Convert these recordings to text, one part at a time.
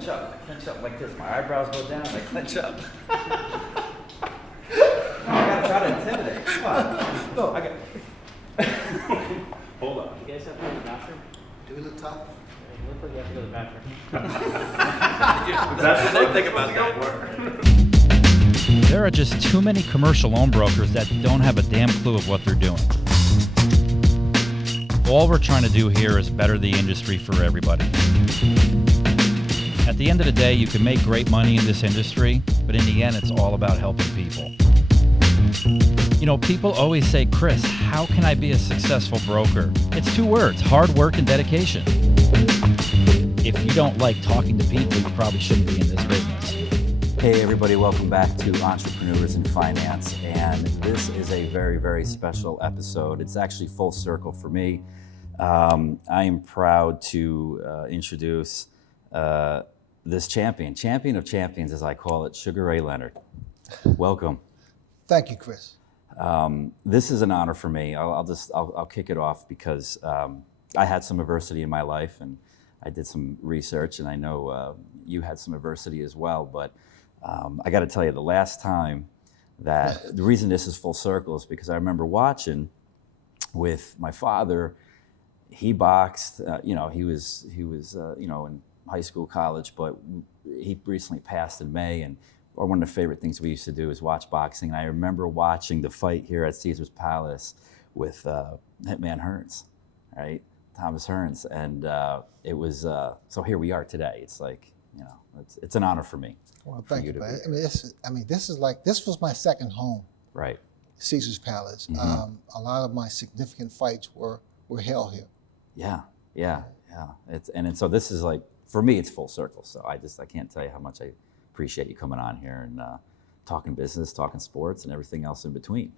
clench up. I clench up like this. My eyebrows go down. I clench up. I gotta try to intimidate. Come on. No, I got. Hold on. You guys have to go to the bathroom? Do we look tough? You look like you have to go to the bathroom. That's what they think about that. There are just too many commercial loan brokers that don't have a damn clue of what they're doing. All we're trying to do here is better the industry for everybody. At the end of the day, you can make great money in this industry, but in the end, it's all about helping people. You know, people always say, Chris, how can I be a successful broker? It's 2 words, hard work and dedication. If you don't like talking to people, you probably shouldn't be in this business. Hey everybody, welcome back to Entrepreneurs in Finance, and this is a very, very special episode. It's actually full circle for me. I am proud to introduce this champion of champions, as I call it, Sugar Ray Leonard. Welcome. Thank you, Chris. This is an honor for me. I'll kick it off because I had some adversity in my life, and I did some research, and I know you had some adversity as well, but I got to tell you, the last time that, the reason this is full circle is because I remember watching with my father. He boxed, he was in high school, college, but he recently passed in May, and one of the favorite things we used to do is watch boxing. And I remember watching the fight here at Caesar's Palace with Hitman Hearns, right? Thomas Hearns, and it was, so here we are today. It's like, it's an honor for me. Well, thank you, man. This was my second home. Right. Caesar's Palace. Mm-hmm. A lot of my significant fights were held here. Yeah. So this is like, for me, it's full circle. So I can't tell you how much I appreciate you coming on here and talking business, talking sports, and everything else in between.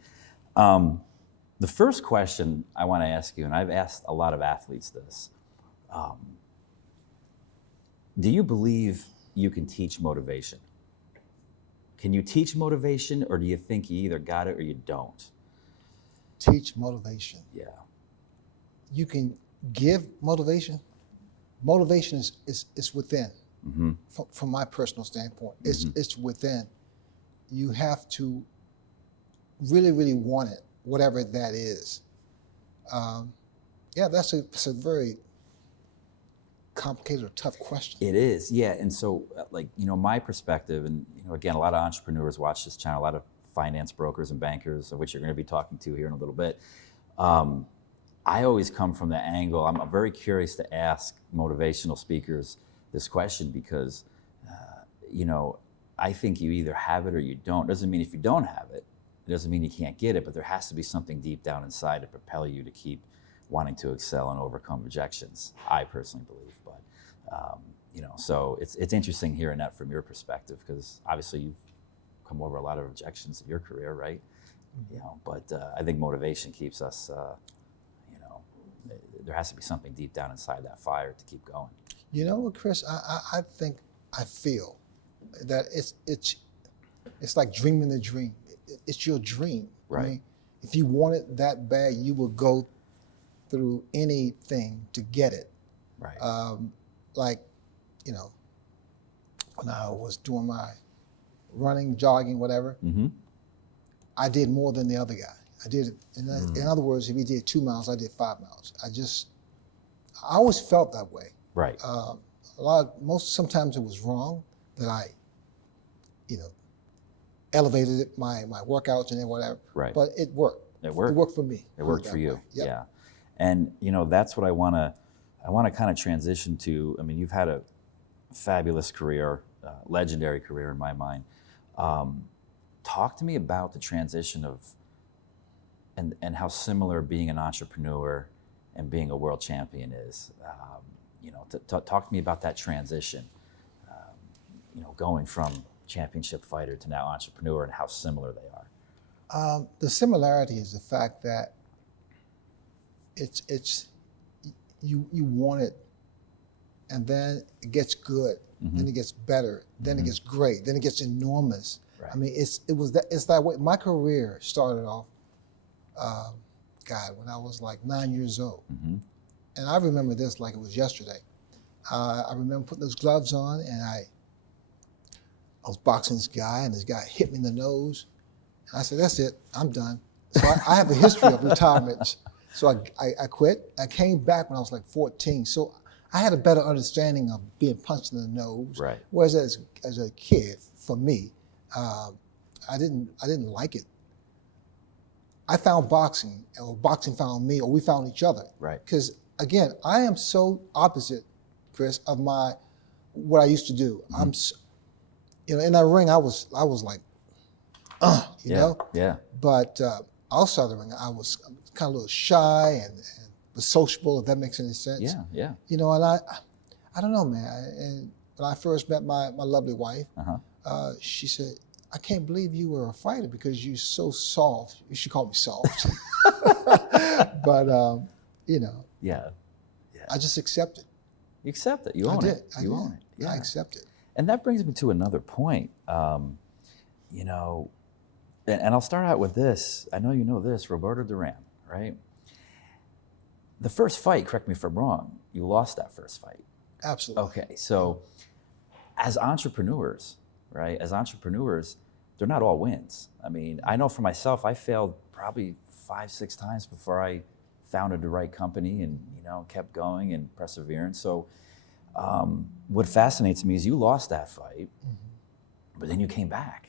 The first question I want to ask you, and I've asked a lot of athletes this, do you believe you can teach motivation? Can you teach motivation, or do you think you either got it or you don't? Teach motivation. Yeah. You can give motivation. Motivation is within. Mm-hmm. From my personal standpoint, Mm-hmm. it's within. You have to really, really want it, whatever that is. That's a very complicated or tough question. It is, yeah. And so, my perspective, and again, a lot of entrepreneurs watch this channel, a lot of finance brokers and bankers, of which you're going to be talking to here in a little bit. I always come from the angle, I'm very curious to ask motivational speakers this question because, I think you either have it or you don't. Doesn't mean if you don't have it, it doesn't mean you can't get it, but there has to be something deep down inside to propel you to keep wanting to excel and overcome rejections, I personally believe. But, so it's interesting hearing that from your perspective, because obviously you've come over a lot of rejections in your career, right? Mm-hmm. But I think motivation keeps us, there has to be something deep down inside that fire to keep going. You know what, Chris? I feel that it's like dreaming the dream. It's your dream. Right. I mean, if you want it that bad, you will go through anything to get it. Right. When I was doing my running, jogging, whatever, Mm-hmm. I did more than the other guy. I did it. In other words, if he did 2 miles, I did 5 miles. I always felt that way. Right. Sometimes it was wrong that I, elevated it, my workouts and then whatever. Right. But it worked. It worked. It worked for me. It worked for you. Yep. Yeah. And that's what I want to kind of transition to. I mean, you've had a fabulous career, legendary career in my mind. Talk to me about the transition of and how similar being an entrepreneur and being a world champion is. Talk to me about that transition. Going from championship fighter to now entrepreneur, and how similar they are. The similarity is the fact that it's you want it, and then it gets good, Mm-hmm. then it gets better, then Mm-hmm. it gets great, then it gets enormous. Right. I mean, it's that way. My career started off, when I was like 9 years old, Mm-hmm. and I remember this like it was yesterday. I remember putting those gloves on, and I was boxing this guy, and this guy hit me in the nose. And I said, "That's it, I'm done." So I have a history of retirements. So I quit. I came back when I was like 14. So I had a better understanding of being punched in the nose. Right. Whereas as a kid, for me, I didn't like it. I found boxing, or boxing found me, or we found each other. Right. Because again, I am so opposite, Chris, of what I used to do. Mm-hmm. In that ring, I was like, you know. Yeah. But outside the ring, I was kind of a little shy and was sociable, if that makes any sense. Yeah. And I don't know, man. And when I first met my lovely wife, she said, "I can't believe you were a fighter because you're so soft." She called me soft. But, Yeah. I just accepted. You accept it. You own it. You own it. Yeah. I accepted. And that brings me to another point. And I'll start out with this. I know you know this, Roberto Duran, right? The first fight, correct me if I'm wrong, you lost that first fight. Absolutely. Okay, so as entrepreneurs, right? As entrepreneurs, they're not all wins. I mean, I know for myself, I failed probably 5-6 times before I founded the right company and, kept going and persevering. So what fascinates me is you lost that fight, but then you came back,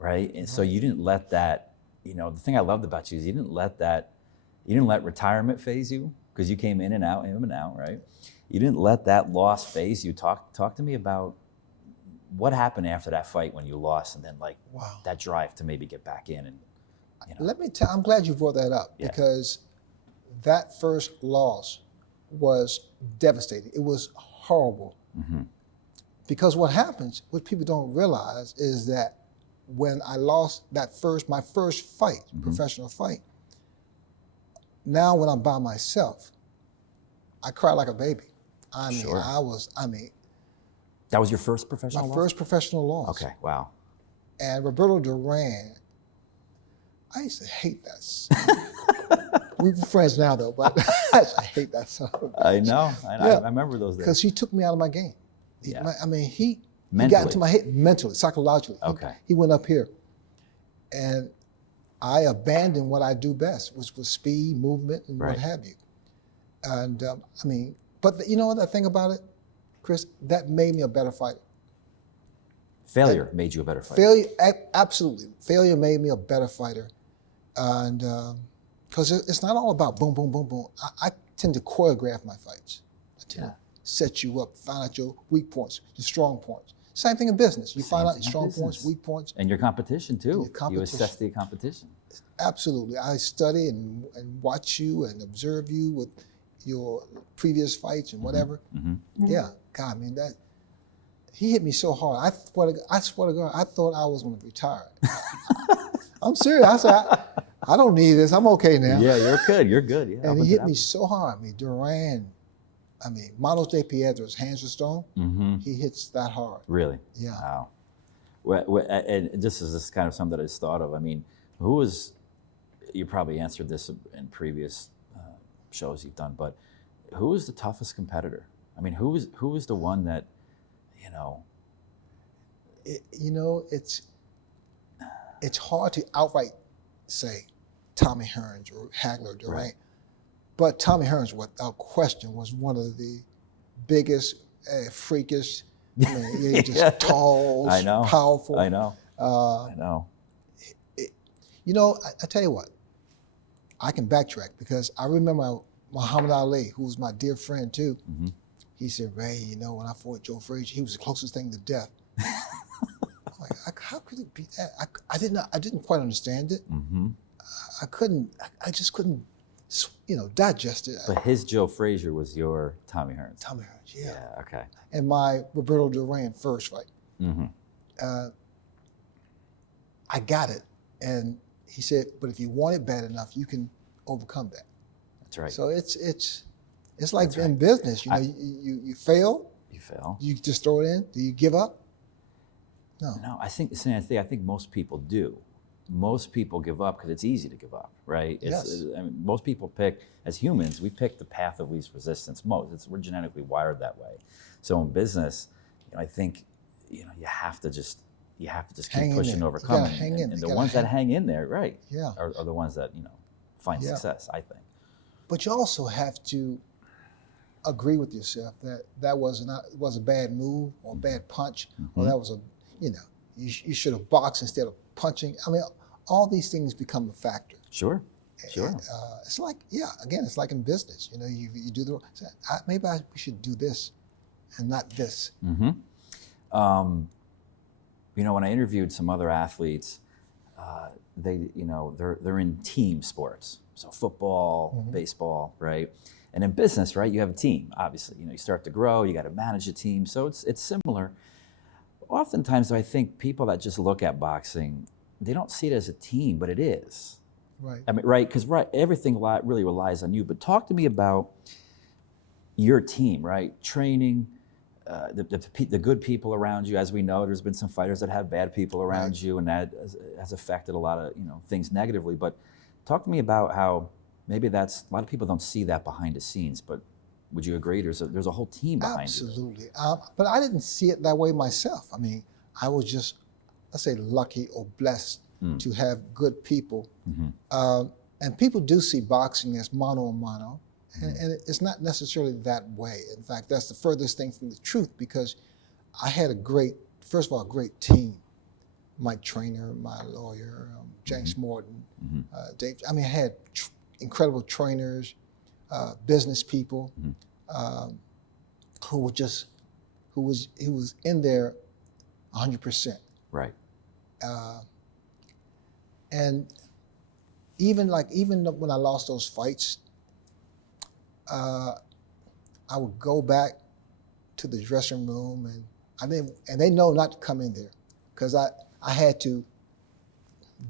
right? And so you didn't let that, the thing I loved about you is you didn't let retirement phase you, because you came in and out, right? You didn't let that loss phase you. Talk to me about what happened after that fight when you lost, and then Wow. that drive to maybe get back in. And Let me tell. I'm glad you brought that up, because that first loss was devastating. It was horrible. Because what happens, what people don't realize, is that when I lost my first fight, professional fight, now when I'm by myself, I cry like a baby. I mean, Sure. that was your first professional my loss? first professional loss. Okay, wow. And Roberto Duran, I used to hate that. We're friends now, though, but I hate that son of a bitch. I know. Yeah. I remember those days. Because he took me out of my game. He got Mentally. into my head mentally, psychologically. Okay. He went up here. And I abandoned what I do best, which was speed, movement, and Right. what have you. And but you know what I think about it, Chris? That made me a better fighter. Failure made you a better fighter. Failure, absolutely. Failure made me a better fighter. And because it's not all about boom, boom, boom, boom. I tend to choreograph my fights. I tend to set you up, find out your weak points, your strong points. Same thing in business. You find out your strong points, weak points. And your competition too. Your competition. You assess the competition. Absolutely. I study and watch you and observe you with your previous fights and whatever. Yeah, God, he hit me so hard. I swear to God, I thought I was going to retire. I'm serious. I said, I don't need this. I'm okay now. Yeah, you're good. You're good. Yeah. And he hit me so hard. Duran, Manos de Piedras, hands of stone. He hits that hard. Really? Yeah. Wow. And this is just kind of something that I just thought of. Who was, you probably answered this in previous shows you've done, but who was the toughest competitor? Who was the one that, It's hard to outright say Tommy Hearns or Hagler Duran. Right. But Tommy Hearns, without question, was one of the biggest, freakish, just tall, I know. powerful. I know. I know. I tell you what, I can backtrack, because I remember Muhammad Ali, who was my dear friend too. He said, "Ray, when I fought Joe Frazier, he was the closest thing to death." I'm like, how could it be that? I didn't quite understand it. I just couldn't, digest it. But his Joe Frazier was your Tommy Hearns. Tommy Hearns, yeah. Yeah. Okay. And my Roberto Duran first fight. I got it. And he said, but if you want it bad enough, you can overcome that. That's right. So it's like in business, you fail, You fail. you just throw it in. Do you give up? No. No, I think most people do. most people give up because it's easy to give up, right? Yes. I mean, most people pick, as humans, we pick the path of least resistance most. We're genetically wired that way. So in business, I think, you have to just Hang keep in pushing, there. You overcoming. gotta hang in. And You the gotta ones that hang in there, right, Yeah. are the ones that, find Yeah. success, I think. But you also have to agree with yourself that was a bad move or a bad punch, or that was you should have boxed instead of punching. I mean, all these things become a factor. Sure. It's like, again, it's like in business. You do maybe we should do this and not this. When I interviewed some other athletes, they're in team sports, so football, baseball, right? And in business, right, you have a team. Obviously, you start to grow, you got to manage a team, so it's similar. Oftentimes, I think people that just look at boxing, they don't see it as a team, but it is. Right. I mean, right? Because everything really relies on you. But talk to me about your team, right? Training, the good people around you. As we know, there's been some fighters that have bad people around you, and that has affected a lot of things negatively. But talk to me about how maybe a lot of people don't see that behind the scenes. But would you agree? There's a whole team behind you. Absolutely. But I didn't see it that way myself. I mean, I was just, let's say, lucky or blessed to have good people. And people do see boxing as mano a mano, and it's not necessarily that way. In fact, that's the furthest thing from the truth, because I had first of all, a great team. Mike Trainer, my lawyer, James Morton, Dave. I mean, I had incredible trainers, business people, who was in there 100%. Right. And even when I lost those fights, I would go back to the dressing room, and they know not to come in there, because I had to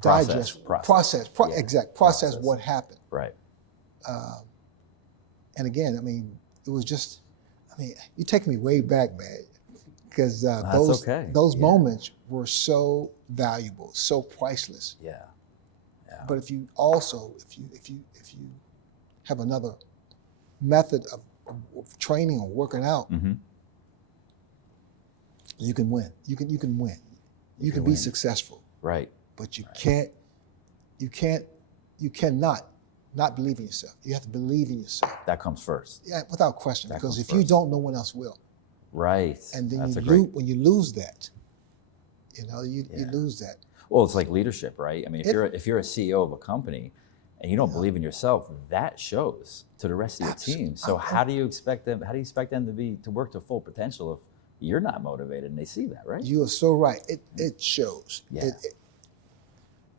process what happened. Right. And again, I mean, it was just, you take me way back, man, because those moments were so valuable, so priceless. Yeah. But if you have another method of training or working out, you can win. You can win. You can be successful. Right. But you cannot not believe in yourself. You have to believe in yourself. That comes first. Yeah, without question. That Because comes if you first. don't, no one else will. Right. And then That's when you lose that, you lose that. Well, it's like leadership, right? I mean, if you're a CEO of a company and you don't believe in yourself, that shows to the rest of your team. So how do you expect them to work to full potential if you're not motivated and they see that, right? You are so right. It shows. Yeah.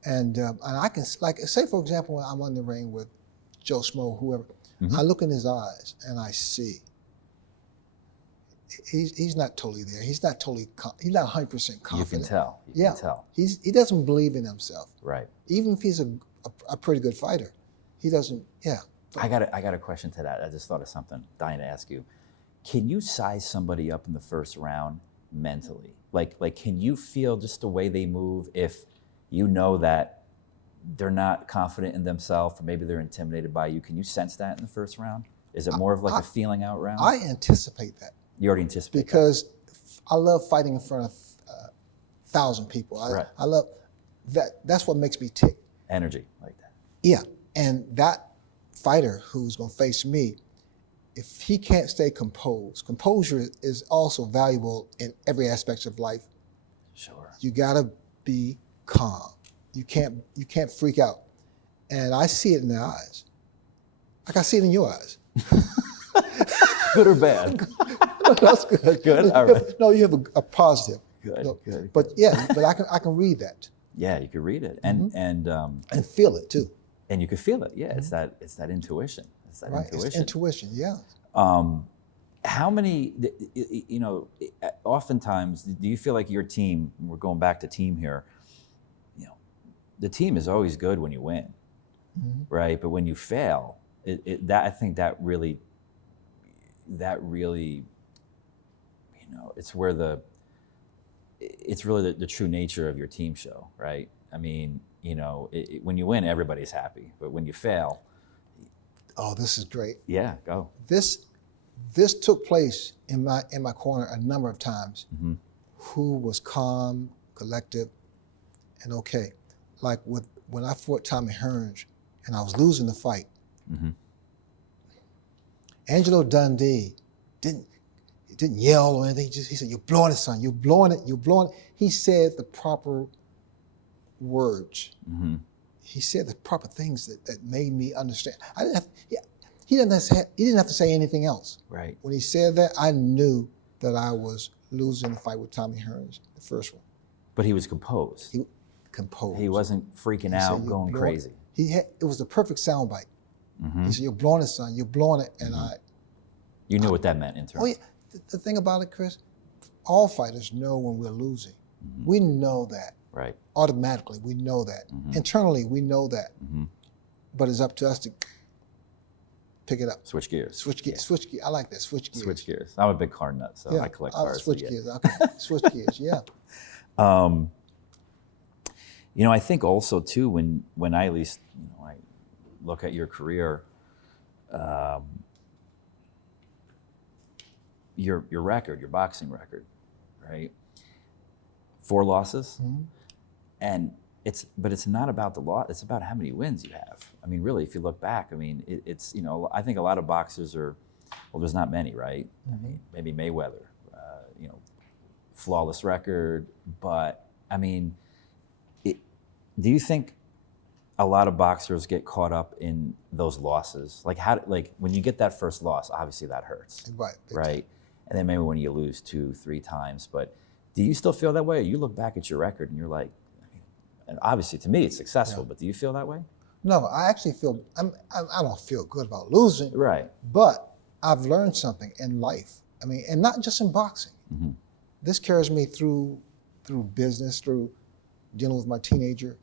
And I can, like, say, for example, when I'm on the ring with Joe Smo, whoever, I look in his eyes and I see he's not totally there. He's not 100% confident. You can tell. You can tell. He doesn't believe in himself. Right. Even if he's a pretty good fighter, he doesn't. Yeah. I got a question to that. I just thought of something. Dying to ask you. Can you size somebody up in the first round mentally? Like can you feel just the way they move if you know that they're not confident in themselves, or maybe they're intimidated by you? Can you sense that in the first round? Is it more of like a feeling out round? I anticipate that. You already anticipate because I love fighting in front of 1,000 people. Right. I love that. That's what makes me tick. Energy like that. Yeah, and that fighter who's going to face me, if he can't stay composed, composure is also valuable in every aspect of life. Sure. You got to be calm. You can't freak out. And I see it in their eyes. Like I see it in your eyes. Good or bad? That's good. Good. All right. No, you have a positive. Good. No, Good. But yeah, but I can read that Yeah, you can read it and feel it too. and you can feel it. Yeah, it's that intuition. It's that Right. intuition. It's intuition. Yeah. How many? Oftentimes, do you feel like your team? We're going back to team here. The team is always good when you win, right? But when you fail, I think that really, it's where it's really the true nature of your team show, right? I mean, when you win, everybody's happy, but when you fail, Oh, this is great. yeah, go. This took place in my corner a number of times. Who was calm, collective, and okay. Like when I fought Tommy Hearns and I was losing the fight, Angelo Dundee didn't yell or anything. He said, "You're blowing it, son. You're blowing it. You're blowing it." He said the proper words. He said the proper things that made me understand. I didn't have, he didn't have to say anything else. Right. When he said that, I knew that I was losing the fight with Tommy Hearns, the first one. But he was composed. He composed. He wasn't freaking He said, out, "You're going blowing-" crazy. It was the perfect soundbite. He said, "You're blowing it, son. You're blowing it," and You knew what that meant in terms. oh yeah. The thing about it, Chris, all fighters know when we're losing. We know that. Right. Automatically, we know that. Internally, we know that. But it's up to us to pick it up. Switch gears. Switch gears. Switch gears. I like that. Switch gears. Switch gears. I'm a big car nut, so I collect cars. Switch gears. Okay. Switch gears. Yeah. I think also too when I at least I look at your career, your record, your boxing record, right? 4 losses, and it's not about the loss. It's about how many wins you have. I mean, really, if you look back, I mean, it's I think a lot of boxers are, well, there's not many, right? I mean, maybe Mayweather, flawless record, but I mean, do you think a lot of boxers get caught up in those losses? Like when you get that first loss, obviously that hurts, Right. right? And then maybe when you lose 2-3 times, but do you still feel that way? You look back at your record and you're like, and obviously to me it's successful, but do you feel that way? No, I actually feel I don't feel good about losing. Right. But I've learned something in life. I mean, and not just in boxing. This carries me through business, through dealing with my teenager.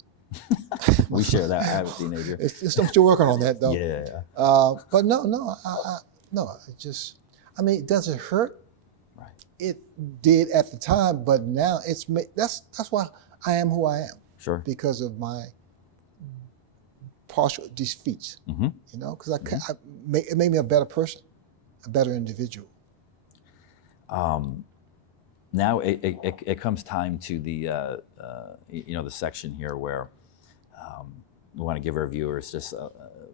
We share that. I have a teenager. I'm still working on that though. Yeah. But no, I mean, does it hurt? Right. It did at the time, but now that's why I am who I am, Sure. because of my partial defeats. Because it made me a better person, a better individual. Now it comes time to the the section here where we want to give our viewers just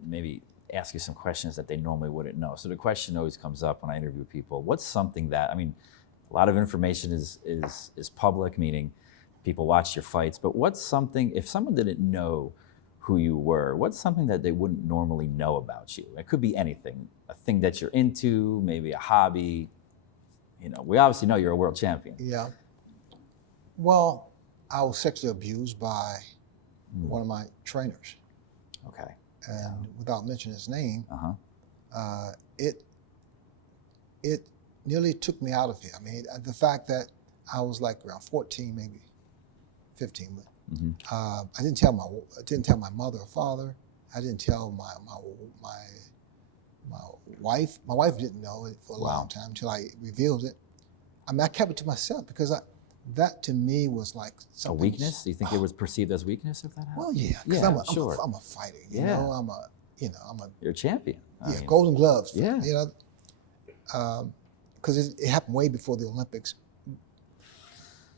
maybe ask you some questions that they normally wouldn't know. So the question always comes up when I interview people: what's something that, I mean, a lot of information is public, meaning people watch your fights, but what's something, if someone didn't know who you were, what's something that they wouldn't normally know about you? It could be anything, a thing that you're into, maybe a hobby. We obviously know you're a world champion. Yeah. Well, I was sexually abused by one of my trainers, Okay. and without mentioning his name, it nearly took me out of here. I mean, the fact that I was like around 14, maybe 15, but I didn't tell my mother or father. I didn't tell my wife. My wife didn't know it for a long time until I revealed it. I mean, I kept it to myself because that to me was like something. A weakness? Do you think it was perceived as weakness if that happened? Well, yeah, because I'm a fighter. You know, I'm a You're a champion. I mean, Golden Gloves. Yeah. Because it happened way before the Olympics.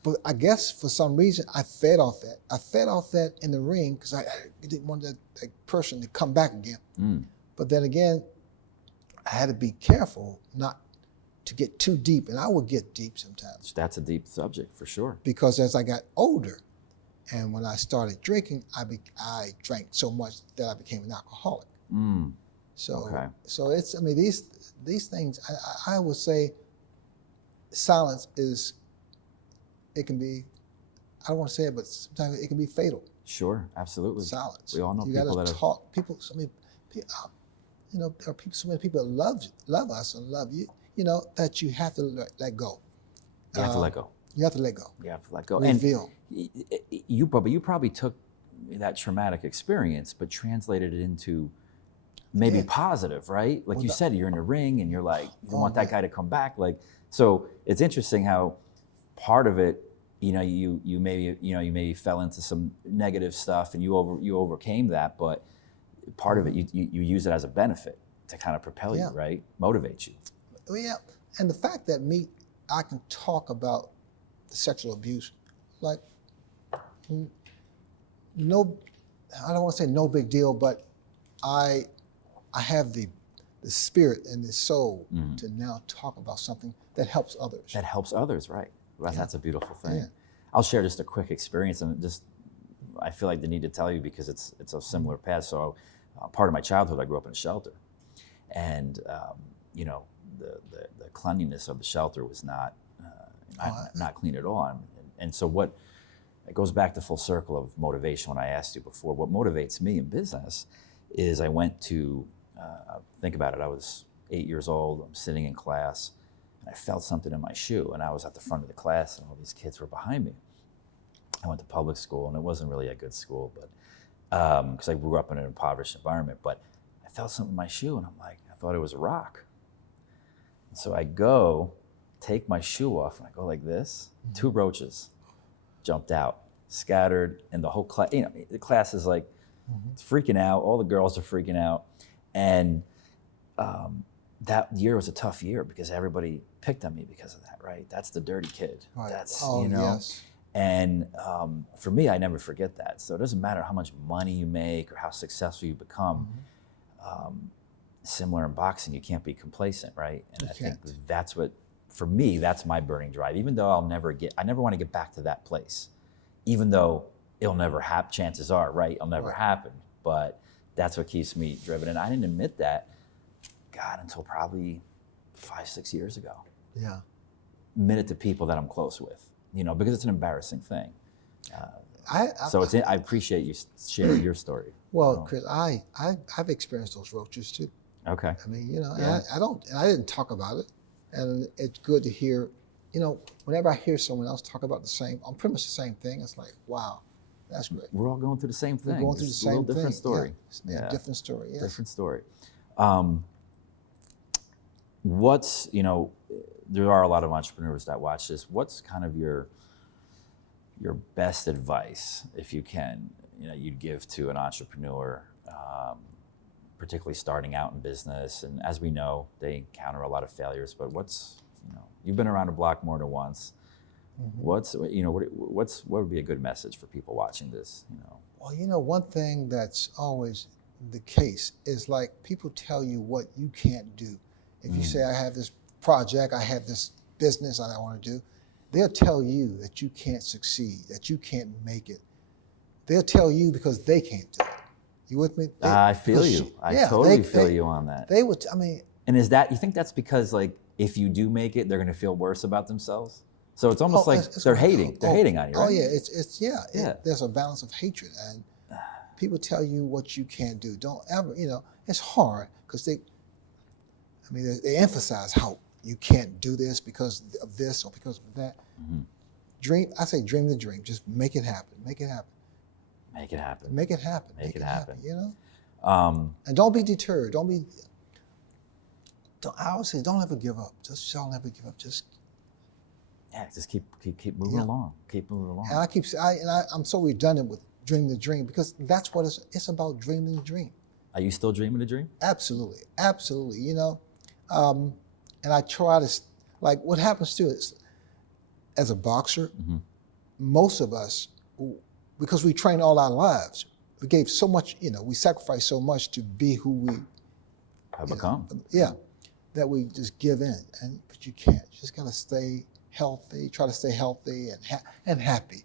But I guess for some reason I fed off that. I fed off that in the ring because I didn't want that person to come back again. But then again, I had to be careful not to get too deep, and I would get deep sometimes. That's a deep subject for sure. Because as I got older, and when I started drinking, I drank so much that I became an alcoholic. So it's, I mean, these things, I would say silence is, it can be, I don't want to say it, but sometimes it can be fatal. Sure, absolutely. Silence. We all know you people gotta that talk. People, so many there are so many people that love us and love you, that you have to let go. You have to let go. You have to let go. You have to let go. Reveal. And you probably took that traumatic experience, but translated it into maybe positive, right? Like you said, you're in a ring and you're like, you don't want that guy to come back. Like, so it's interesting how part of it, you maybe fell into some negative stuff and you overcame that, but part of it you use it as a benefit to kind of propel you, Yeah. right? Motivate you. Well, yeah, and the fact that I can talk about the sexual abuse, like, no, I don't want to say no big deal, but I have the spirit and the soul to now talk about something that helps others. That helps others, right? Well, that's a beautiful thing. Yeah. I'll share just a quick experience, and I feel like the need to tell you because it's a similar path. So, part of my childhood, I grew up in a shelter, and the cleanliness of the shelter was not clean at all. And so what it goes back to full circle of motivation. When I asked you before, what motivates me in business is I went to think about it. I was 8 years old. I'm sitting in class, and I felt something in my shoe, and I was at the front of the class, and all these kids were behind me. I went to public school, and it wasn't really a good school, but because I grew up in an impoverished environment. But I felt something in my shoe, and I thought it was a rock. And so I go, take my shoe off, and I go like this. 2 roaches jumped out, scattered, and the whole class. The class is like it's freaking out. All the girls are freaking out, and that year was a tough year because everybody picked on me because of that. Right? That's the dirty kid. Right. That's Yes. And for me, I never forget that. So it doesn't matter how much money you make or how successful you become. Similar in boxing, you can't be complacent, right? And I think that's what, for me, that's my burning drive. Even though I never want to get back to that place. Even though it'll never happen, chances are, right? It'll never happen. But that's what keeps me driven. And I didn't admit that, God, until probably 5-6 years ago. Yeah. Admit it to people that I'm close with, because it's an embarrassing thing. I appreciate you sharing your story. Well, Chris, I've experienced those roaches too. Okay. I mean, Yeah. and I didn't talk about it, and it's good to hear. Whenever I hear someone else talk about pretty much the same thing, it's like, wow, that's great. We're all going through the same thing. We're going through the Just same a little thing. different story. Yeah. Different story. Yes. Different story. There are a lot of entrepreneurs that watch this. What's kind of your best advice, if you can, you'd give to an entrepreneur, particularly starting out in business? And as we know, they encounter a lot of failures. But you've been around the block more than once. What would be a good message for people watching this? Well, one thing that's always the case is like people tell you what you can't do. If you say, I have this project, I have this business that I want to do, they'll tell you that you can't succeed, that you can't make it. They'll tell you because they can't do it. You with me? I feel you. I totally feel you on that. They would, And is that, you think that's because like, if you do make it, they're going to feel worse about themselves? So it's almost like they're hating. They're hating on you, right? Oh yeah, there's a balance of hatred, and people tell you what you can't do. Don't ever, it's hard because they emphasize how you can't do this because of this or because of that. Dream the dream. Just make it happen. Make it happen. Make it happen. Make it happen. Make it happen. And don't be deterred. I always say, don't ever give up. Just don't ever give up. Just keep moving along. Keep moving along. And I'm so redundant with dream the dream because that's what it's about, dreaming the dream. Are you still dreaming the dream? Absolutely. And I try to, like, what happens to us as a boxer, most of us, because we train all our lives, we gave so much, we sacrificed so much to be who we have become. That we just give in. But you can't. You just got to stay healthy, try to stay healthy and happy.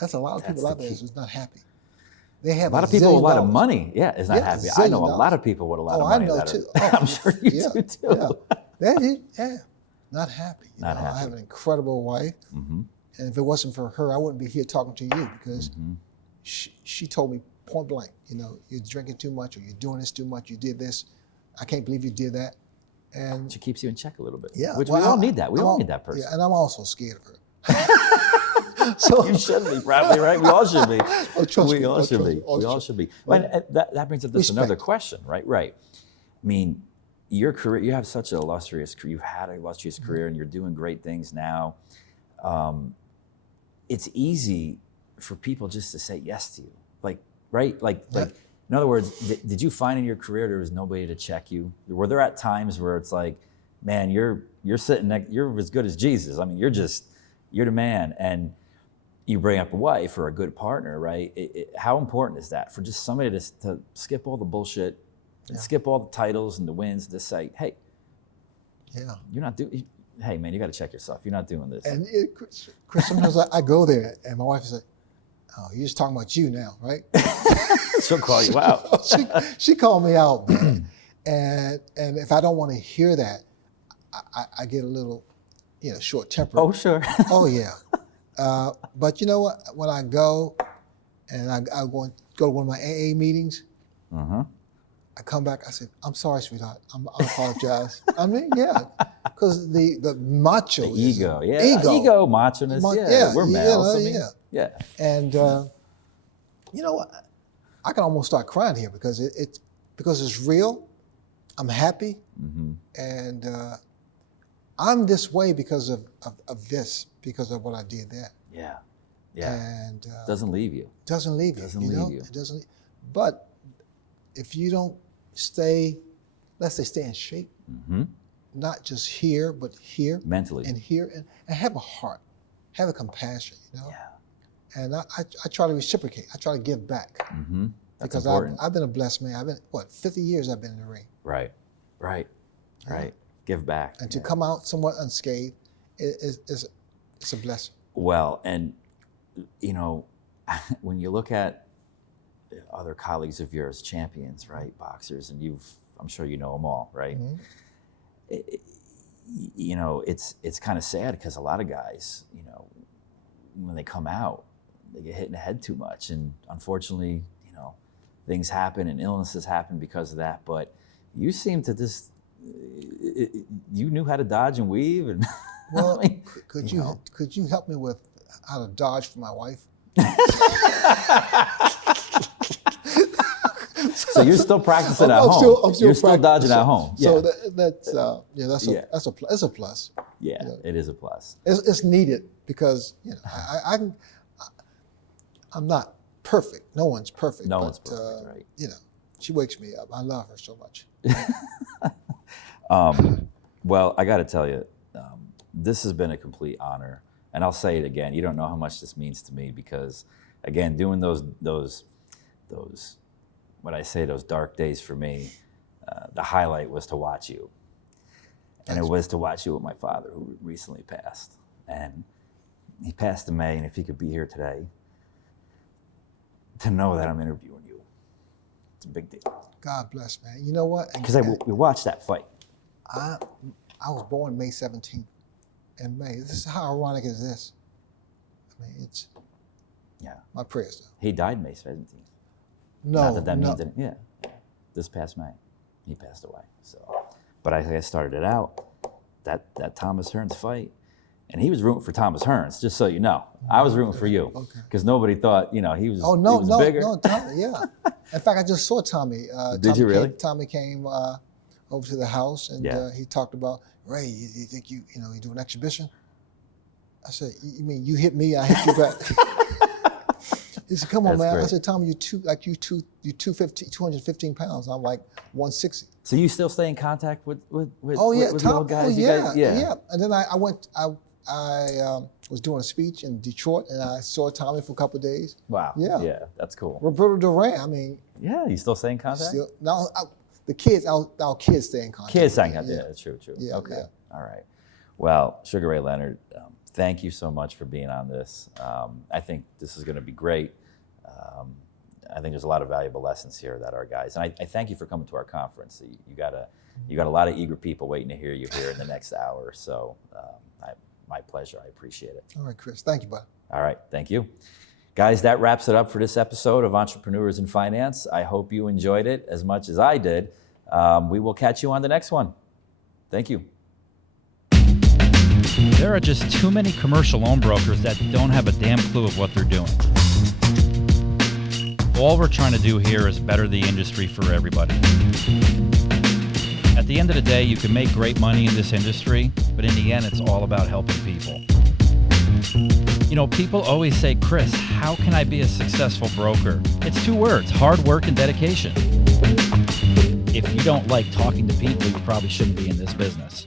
That's a lot of people out there who's not happy. They have a lot of people with a lot of $1 zillion. money, is not happy. I know a lot of people with a lot of money. I know that too. I'm sure you do too. Not happy. Not happy. I have an incredible wife, and if it wasn't for her, I wouldn't be here talking to you because she told me point blank, you're drinking too much or you're doing this too much. You did this. I can't believe you did that. And she keeps you in check a little bit. Yeah, we all need that. We all need that person. Yeah, and I'm also scared of her. So you should be, probably, right? We all should be. We all should be. But that brings up this another question, right? Right. I mean, your career, you have such an illustrious career. You've had an illustrious career, and you're doing great things now. it's easy for people just to say yes to you. Like, right? Like, in other words, did you find in your career there was nobody to check you? Were there at times where it's like, man, you're sitting next, you're as good as Jesus. I mean, you're the man. And you bring up a wife or a good partner, right? How important is that for just somebody to skip all the bullshit and skip all the titles and the wins, to say, hey, you're not doing, hey man, you got to check yourself. You're not doing this. And Chris, sometimes I go there and my wife is like, oh, you're just talking about you now, right? She'll call you out. she called me out, man. and if I don't want to hear that, I get a little, short tempered. Oh, sure. Oh, yeah. But you know what? When I go and I go to one of my AA meetings, I come back, I say, I'm sorry, sweetheart. I apologize. I mean, because the macho the ego, ego, macho-ness, we're males. Yeah. And you know what? I can almost start crying here because it's real. I'm happy, and I'm this way because of this, because of what I did there. Yeah. And doesn't leave you. Doesn't leave you. Doesn't leave you. It doesn't. But if you don't stay, let's say, stay in shape, not just here, but here, mentally, and here, and have a heart, have a compassion, Yeah. And I try to reciprocate. I try to give back. That's because important. I've been a blessed man. I've been 50 years I've been in the ring. Right. Give back. And to come out somewhat unscathed is a blessing. Well, and when you look at other colleagues of yours, champions, right, boxers, and I'm sure you know them all, right? It's kind of sad because a lot of guys, when they come out, they get hit in the head too much, and unfortunately, things happen and illnesses happen because of that. But you seem to just, you knew how to dodge and weave, and well, could you help me with how to dodge for my wife? So you're still practicing at home. You're still dodging at home. So that's a plus. Yeah, it is a plus. It's needed because I'm not perfect. No one's perfect. No one's perfect, right? She wakes me up. I love her so much. Well, I got to tell you, this has been a complete honor, and I'll say it again. You don't know how much this means to me because, again, doing those when I say those dark days for me, the highlight was to watch you, and it was to watch you with my father, who recently passed, and he passed in May. And if he could be here today, to know that I'm interviewing you, it's a big deal. God bless, man. You know what? Because we watched that fight. I was born May 17th. In May. This is how ironic is this? I mean, it's my prayers. Though. He died May 17th. No, not that means anything. This past May, he passed away. So, but I started it out that Thomas Hearns fight, and he was rooting for Thomas Hearns. Just so you know, I was rooting for you because nobody thought he was. Oh no, he was bigger. No, Tommy, yeah. In fact, I just saw Tommy. Did you really? Tommy came over to the house and he talked about, Ray, you think you do an exhibition? I said, you mean you hit me, I hit you back? He said, come on, man. Great. I said, Tommy, you're 215 pounds. I'm like 160. So you still stay in contact with Tom, the old guys? Yeah. And then I went. I was doing a speech in Detroit, and I saw Tommy for a couple of days. Wow. Yeah, that's cool. Roberto Duran. I mean. Yeah, you still stay in contact? Now, the kids, our kids stay in contact. Kids stay in contact. Yeah, true. Yeah, okay. Yeah. All right. Well, Sugar Ray Leonard, thank you so much for being on this. I think this is going to be great. I think there's a lot of valuable lessons here that our guys, and I thank you for coming to our conference. You got a lot of eager people waiting to hear you here in the next hour. So my pleasure. I appreciate it. All right, Chris. Thank you, bud. All right. Thank you. Guys, that wraps it up for this episode of Entrepreneurs in Finance. I hope you enjoyed it as much as I did. We will catch you on the next one. Thank you. There are just too many commercial loan brokers that don't have a damn clue of what they're doing. All we're trying to do here is better the industry for everybody. At the end of the day, you can make great money in this industry, but in the end, it's all about helping people. You know, people always say, Chris, how can I be a successful broker? It's 2 words, hard work and dedication. If you don't like talking to people, you probably shouldn't be in this business.